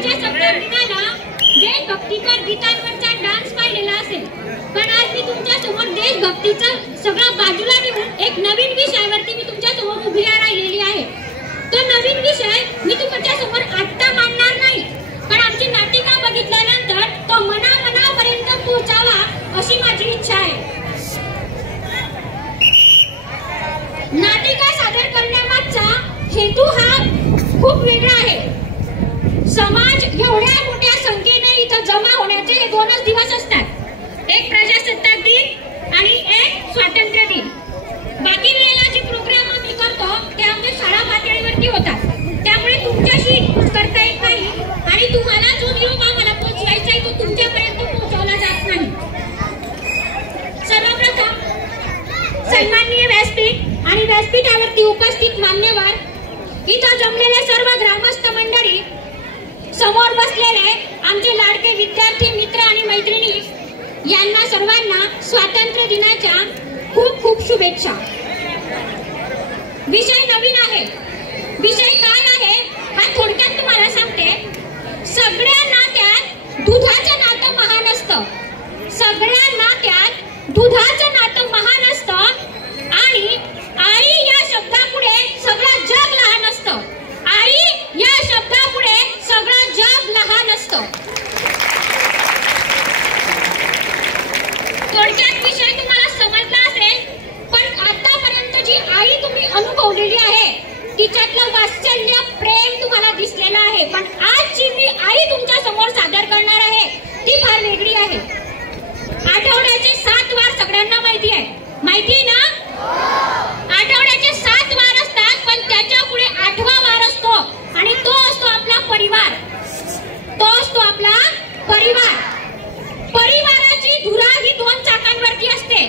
प्रजासत्ताक दिनाला देशभक्तीपर गीतांवरचा डान्स पाहिलेला असेल, पण आज मी तुमच्या समोर देशभक्तीचा सगळा बाजूला ठेवून एक नवीन विषयावरती मी तुमच्या समोर उभी राहिलेली आहे. तो नवीन विषय मी तुमच्या समोर आत्ता मांडणार नाही, पण आमची नाटिका बघितल्यानंतर तो मनापर्यंत पोहोचावा अशी माझी इच्छा आहे. नाटिका सादर करण्यामागचा हेतू हा खूप वेगळा आहे. समाज एवढ्या मोठ्या संख्येने इथं जमा होण्याचे हे दोनच दिवस असतात, एक प्रजासत्ताक दिन आणि एक स्वातंत्र्य दिन. बाकी वेळेला जे प्रोग्राम आम्ही करतो ते आमच्या शाळा पातळीवरती होतात, त्यामुळे तुमच्याशी करता येत नाही आणि तुम्हाला जो निरोप आम्हाला पोहोचवायचा आहे तो तुमच्यापर्यंत पोहोचवला जात नाही. सर्वप्रथम सन्माननीय व्यासपीठ आणि व्यासपीठावरती उपस्थित मान्यवर, इथं जमलेले सर्व ग्रामस्थ मंडळी, समोर बसलेले आमचे लाडके विद्यार्थी मित्र आणि मैत्रिणी, यांना सर्वांना स्वातंत्र्य दिनाच्या खूप खूप शुभेच्छा. विषय नवीन आहे. विषय काय आहे हा थोडक्यात तुम्हाला सांगते. सगळ्या नात्यात दुधाचं नातं महान असतं. सगळ्या नात्यात दुधाचं नातं महान असतं आणि आई या शब्दापुढे सगळं जग लहान असतं. आई या शब्दापुढे सगळं जग लहान असतं. थोडक्यात विषय तुम्हाला समजला असेल, पण आतापर्यंत जी आई तुम्ही अनुभवलेली आहे तिच्यातलं वात्सल्य, प्रेम तुम्हाला दिसलेलं आहे, पण आज जी मी आई तुमच्या समोर सादर करणार आहे ती फार वेगळी आहे. आठवड्याचे 7 वार सगळ्यांना माहिती आहे ना? आठवड्याचे 7 वार असतात, पण त्याच्या पुढे 8वा वार असतो आणि तो असतो आपला परिवार. तो असतो आपला परिवार. परिवाराची धुरा ही 2 चाकांवरती असते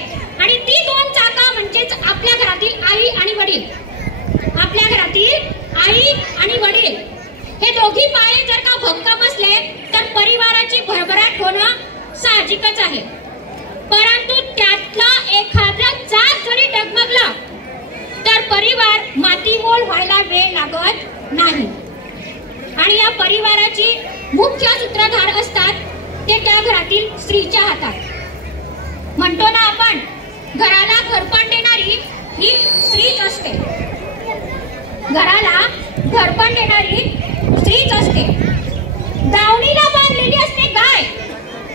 आणि ती 2 चाकं म्हणजेच आपल्या घरातील आई आणि वडील. आपल्या घरातील आई आणि वडील हे दोघी पाय जर का भक्कम असले तर परिवाराची भरभराट होणं साहजिकच आहे. परंतु त्यातला एखादा चाक जरी डगमगला तर परिवार मातीमोल व्हायला वेळ लागत नाही. आणि या परिवाराची मुख्य सूत्रधार असतात ते त्या घरातील स्त्रीच्या हातात. म्हणतो ना आपण, घराला घरपण देणारी ही स्त्रीच असते. घराला घरपण देणारी स्त्रीच असते. दावणीला बांधलेली असते गाय.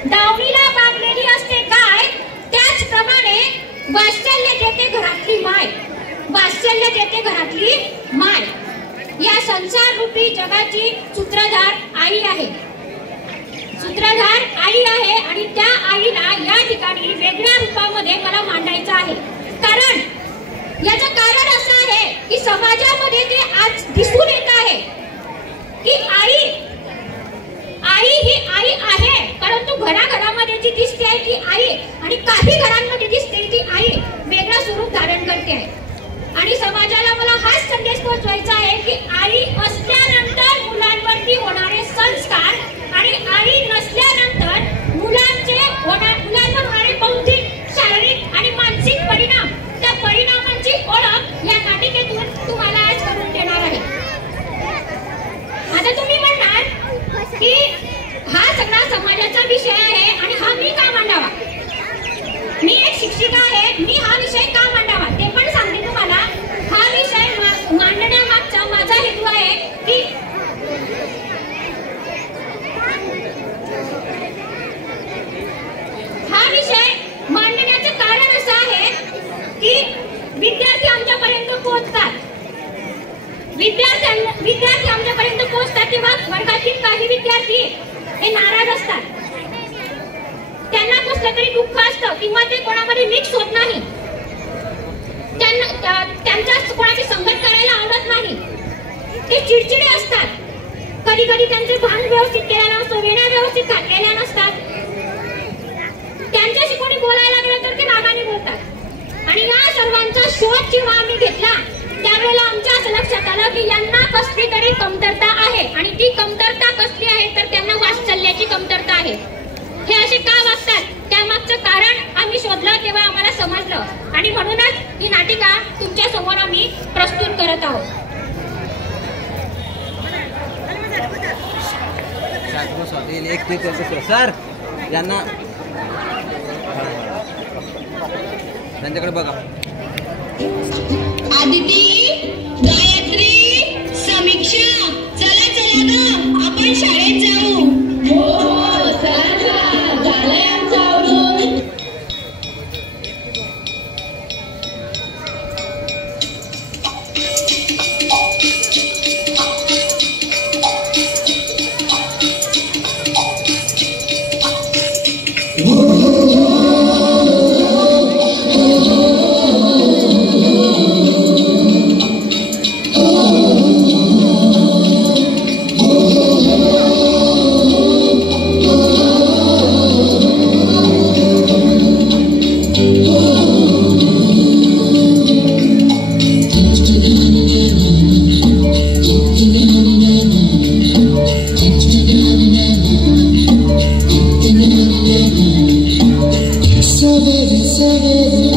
दावणीला बांधलेली असते गाय. त्याचप्रमाणे वात्सल्य देते घरातली माय. वात्सल्य देते घरातली माय. या संसार रूपी जगाची सूत्रधार आई आहे. सूत्रधार आई आहे आणि त्या आईला या ठिकाणी वेगळ्या रूपामध्ये मला मांडायचं आहे. कारण याचं कारण असं आहे की समाजामध्ये ते आज दिसून येत आहे की आई ही आई आहे, परंतु घराघरामध्ये जी दिसते आहे ती आई आणि काही घरांमध्ये दिसते ती आई वेगळं स्वरूप धारण करते आहे. आणि समाजाला मला हाच संदेश पोहोचवायचा आहे की आई असल्यानंतर मुलांवरती होणारे संस्कार आणि आई नसल्यानंतर मुलांवर होणारे बौद्धिक, शारीरिक आणि मानसिक परिणाम, त्या परिणामांची ओळख या नाटिकेतून तुम्हाला आज करून देणार आहे. आता तुम्ही म्हणणार की हा सगळा समाजाचा विषय आहे आणि हा मी का मांडावा? मी एक शिक्षिका आहे, मी हा विषय का मांडावा ते पण सांगते तुम्हाला. हा विषय मांडण्यामागचा माझा हेतू आहे की हा विषय मांडण्याचे कारण असं आहे की विद्यार्थी आमच्यापर्यंत पोहोचतात. विद्यार्थी आमच्यापर्यंत पोहोचतात तेव्हा वर्गातील काही विद्यार्थी हे नाराज असतात. त्यांना कसलं तरी दुःख असतं किंवा ते कोणामध्ये मिक्स होत नाही. त्यांच्या कोणाची संगत करायला आवडत नाही. ते चिडचिडे असतात. कधी कधी त्यांचे भान व्यवस्थित केलेला नसतो, वेण्या व्यवस्थित घातलेल्या नसतात. त्यांच्याशी कोणी बोलायला गेलं तर ते रागाने बोलतात. आणि या सर्वांचा शोध जेव्हा आम्ही घेतला त्यावेळेला आमच्या असं लक्षात आलं की यांना कसली तरी कमतरता आहे आणि ती कमतरता कसली आहे तर त्यांना वात्सल्याची कमतरता आहे. हे असे का वागतात त्यामागचं कारण आम्ही शोधलं तेव्हा आम्हाला समजलं आणि म्हणूनच ही नाटिका तुमच्या समोर आम्ही प्रस्तुत करत आहोत. आणि एक ते दुसरं सर यांना त्यांच्याकडे बघा. आदिती, गायत्री, समीक्षा, चला चला ग, आपण शाळेत जाऊ. हो चला झालंय आमचं आवरून. Sabır